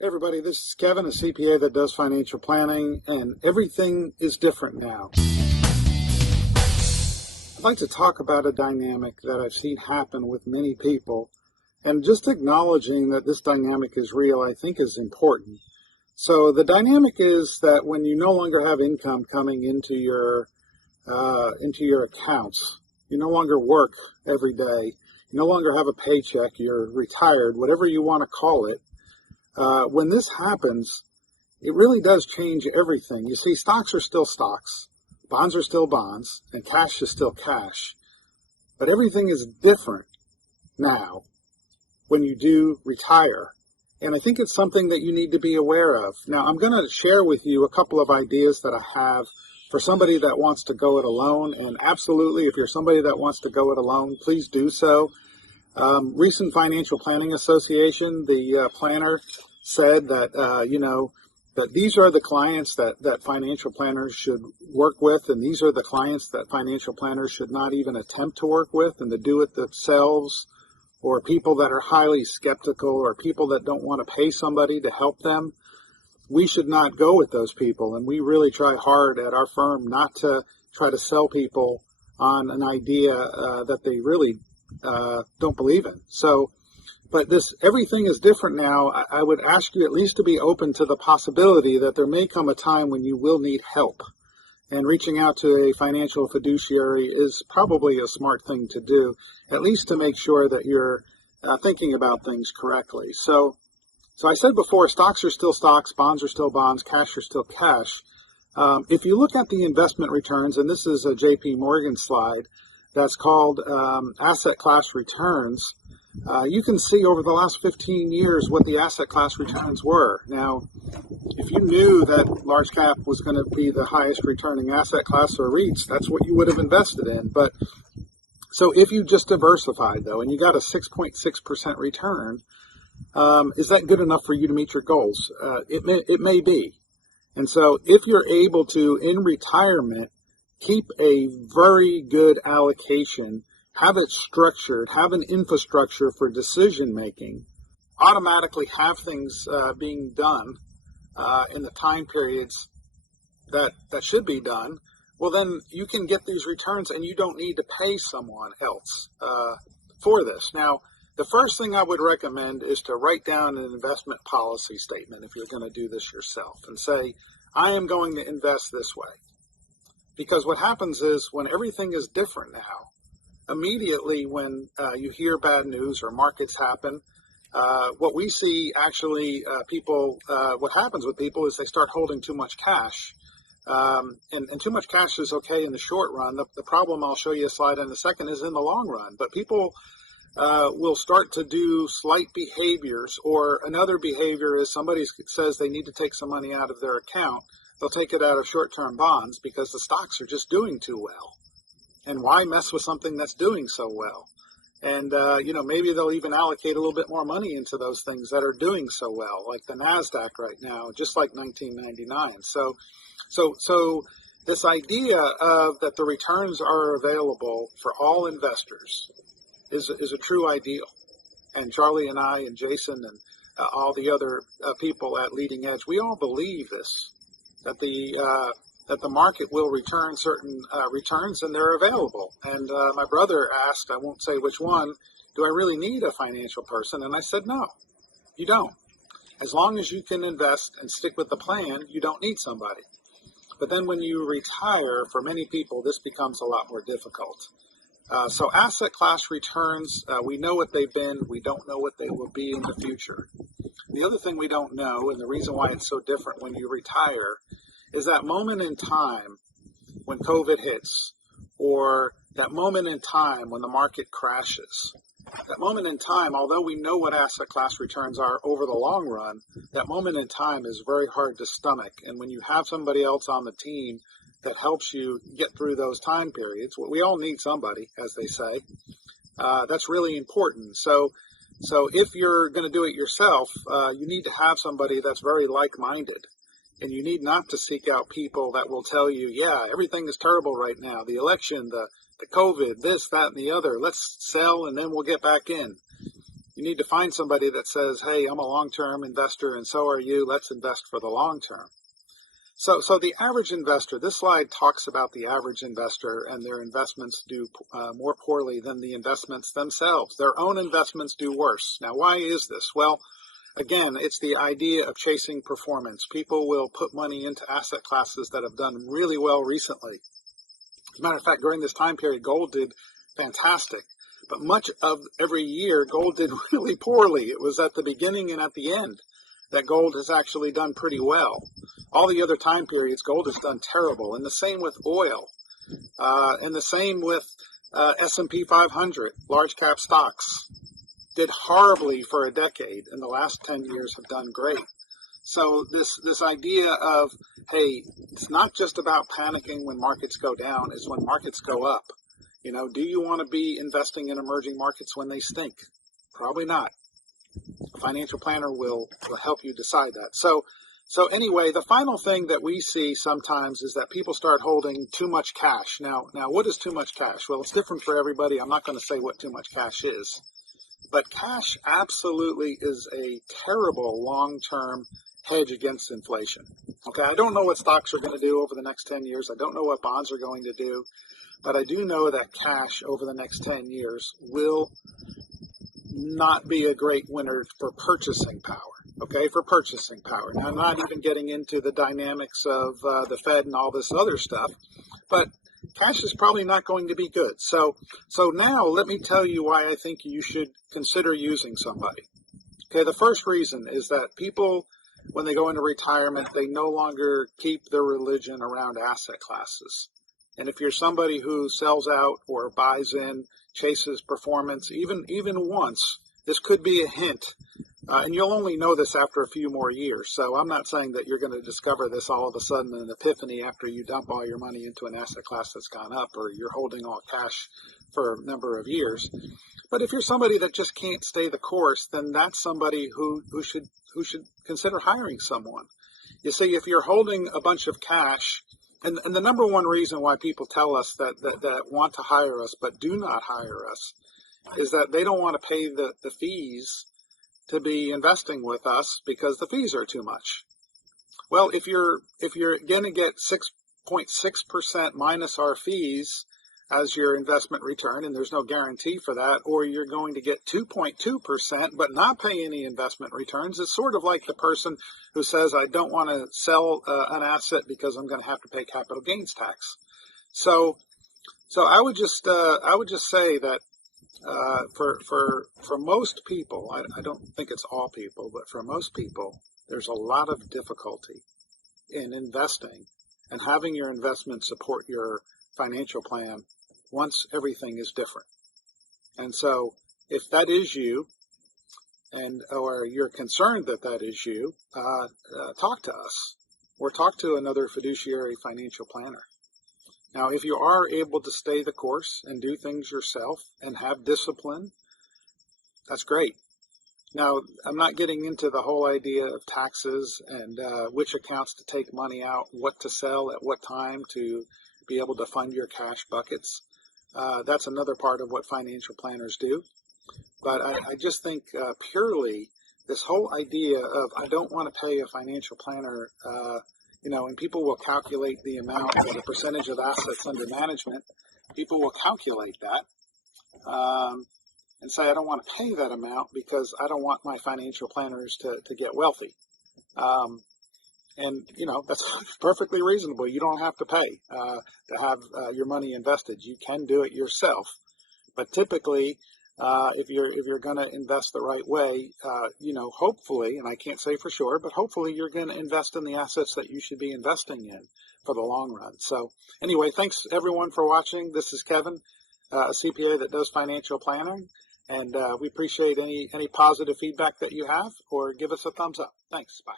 Hey everybody, this is Kevin, a CPA that does financial planning, and everything is different now. I'd like to talk about a dynamic that I've seen happen with many people, and just acknowledging that this dynamic is real, I think is important. So the dynamic is that when you no longer have income coming into your accounts, you no longer work every day, you no longer have a paycheck, you're retired, whatever you want to call it. When this happens, it really does change everything. You see, stocks are still stocks, bonds are still bonds, and cash is still cash. But everything is different now when you do retire. And I think it's something that you need to be aware of. Now, I'm going to share with you a couple of ideas that I have for somebody that wants to go it alone. And absolutely, if you're somebody that wants to go it alone, please do so. Recent Financial Planning Association, the planner said that, that these are the clients that financial planners should work with, and these are the clients that financial planners should not even attempt to work with and to do it themselves, or people that are highly skeptical, or people that don't want to pay somebody to help them. We should not go with those people, and we really try hard at our firm not to try to sell people on an idea that they really don't believe in. But everything is different now. I would ask you at least to be open to the possibility that there may come a time when you will need help. And reaching out to a financial fiduciary is probably a smart thing to do, at least to make sure that you're thinking about things correctly. So I said before, stocks are still stocks, bonds are still bonds, cash are still cash. If you look at the investment returns, and this is a JP Morgan slide that's called asset class returns, you can see over the last 15 years what the asset class returns were. Now, if you knew that large cap was going to be the highest returning asset class or REITs, that's what you would have invested in. But so if you just diversified, though, and you got a 6.6% return, is that good enough for you to meet your goals? It may be. And so if you're able to, in retirement, keep a very good allocation, have it structured, have an infrastructure for decision making, automatically have things being done in the time periods that should be done, well then you can get these returns and you don't need to pay someone else for this. Now, the first thing I would recommend is to write down an investment policy statement if you're going to do this yourself and say, I am going to invest this way. Because what happens is when everything is different now, immediately when you hear bad news or markets happen, what we see actually what happens with people is they start holding too much cash. And too much cash is okay in the short run. The problem, I'll show you a slide in a second, is in the long run. But people will start to do slight behaviors, or another behavior is somebody says they need to take some money out of their account. They'll take it out of short-term bonds because the stocks are just doing too well. And why mess with something that's doing so well? And, maybe they'll even allocate a little bit more money into those things that are doing so well, like the NASDAQ right now, just like 1999. So this idea of that the returns are available for all investors is a true ideal. And Charlie and I and Jason and all the other people at Leading Edge, we all believe this, that the market will return certain returns, and they're available. And my brother asked, I won't say which one, do I really need a financial person? And I said, no, you don't. As long as you can invest and stick with the plan, you don't need somebody. But then when you retire, for many people, this becomes a lot more difficult. So asset class returns, we know what they've been. We don't know what they will be in the future. The other thing we don't know, and the reason why it's so different when you retire, is that moment in time when COVID hits, or that moment in time when the market crashes. That moment in time, although we know what asset class returns are over the long run, that moment in time is very hard to stomach. And when you have somebody else on the team that helps you get through those time periods, we all need somebody, as they say, that's really important. So if you're going to do it yourself, you need to have somebody that's very like-minded. And you need not to seek out people that will tell you, yeah, everything is terrible right now. The election, the COVID, this, that, and the other. Let's sell and then we'll get back in. You need to find somebody that says, hey, I'm a long-term investor and so are you. Let's invest for the long term. So the average investor, this slide talks about the average investor and their investments do more poorly than the investments themselves. Their own investments do worse. Now, why is this? Well, again, it's the idea of chasing performance. People will put money into asset classes that have done really well recently. As a matter of fact, during this time period, gold did fantastic. But much of every year, gold did really poorly. It was at the beginning and at the end that gold has actually done pretty well. All the other time periods, gold has done terrible. And the same with oil. And the same with S&P 500, large cap stocks. Did horribly for a decade, and the last 10 years have done great. So this idea of, hey, it's not just about panicking when markets go down, it's when markets go up. You know, do you want to be investing in emerging markets when they stink? Probably not. A financial planner will help you decide that. So anyway, the final thing that we see sometimes is that people start holding too much cash. Now, what is too much cash? Well, it's different for everybody. I'm not going to say what too much cash is. But cash absolutely is a terrible long-term hedge against inflation. Okay, I don't know what stocks are going to do over the next 10 years. I don't know what bonds are going to do. But I do know that cash over the next 10 years will not be a great winner for purchasing power. Okay, for purchasing power. Now, I'm not even getting into the dynamics of the Fed and all this other stuff, but cash is probably not going to be good. So now let me tell you why I think you should consider using somebody. Okay, the first reason is that people, when they go into retirement, they no longer keep their religion around asset classes. And if you're somebody who sells out or buys in, chases performance, even once, this could be a hint. And you'll only know this after a few more years. So I'm not saying that you're going to discover this all of a sudden, an epiphany after you dump all your money into an asset class that's gone up, or you're holding all cash for a number of years. But if you're somebody that just can't stay the course, then that's somebody who should consider hiring someone. You see, if you're holding a bunch of cash, and the number one reason why people tell us that want to hire us but do not hire us is that they don't want to pay the fees to be investing with us because the fees are too much. Well, if you're going to get 6.6% minus our fees as your investment return, and there's no guarantee for that, or you're going to get 2.2% but not pay any investment returns, it's sort of like the person who says, I don't want to sell an asset because I'm going to have to pay capital gains tax. So I would just say that for most people, I don't think it's all people, but for most people, there's a lot of difficulty in investing and having your investment support your financial plan once everything is different. And so if that is you, or you're concerned that is you, talk to us or talk to another fiduciary financial planner. Now, if you are able to stay the course and do things yourself and have discipline, that's great. Now, I'm not getting into the whole idea of taxes and which accounts to take money out, what to sell at what time to be able to fund your cash buckets. That's another part of what financial planners do. But I just think purely this whole idea of I don't want to pay a financial planner, and people will calculate the amount or the percentage of assets under management. People will calculate that and say, I don't want to pay that amount because I don't want my financial planners to get wealthy. And that's perfectly reasonable. You don't have to pay to have your money invested. You can do it yourself. But typically, if you're going to invest the right way, hopefully, and I can't say for sure, but hopefully you're going to invest in the assets that you should be investing in for the long run. So anyway, thanks everyone for watching. This is Kevin, a CPA that does financial planning, and we appreciate any positive feedback that you have, or give us a thumbs up. Thanks. Bye.